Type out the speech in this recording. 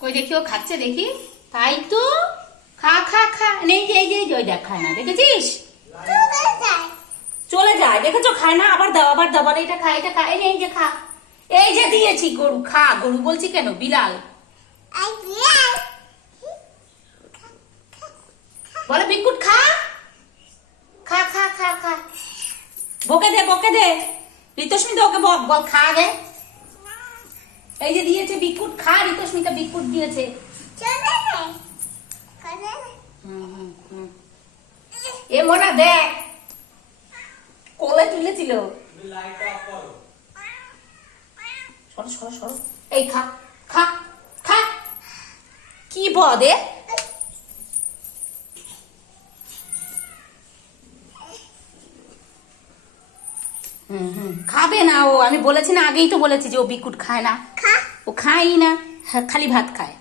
কই দেখি ও খাচ্ছে দেখি। তাই তো, খা খা খা। নেই যে এই যে ওই দেখ খায় না, দেখেছিস? চলে যায়, দেখেছো? খায় না, আবার দাও আবার দাও, বলে এটা খা এটা খা। এই যে খা, এই যে দিয়েছি। গরু খা, গরু বলছি কেন, বিড়াল বলে বিকুট খা খা খা খা খা। বকে দে বকে দে, ঋতস্মিতা ওকে বক, বল খা গে। এই যে দিয়েছে বিকুট, খা। ঋতস্মিতা বিকুট দিয়েছে। এ মোনা দেখ, কোলে তুলেছিল। সরো সরো সরো, এই খা খা খা। কি বদে, খাবে না ও। আমি বলেছি না, আগেই তো বলেছি যে ও বিকুট খায় না, ও খায়ই না, খালি ভাত খায়।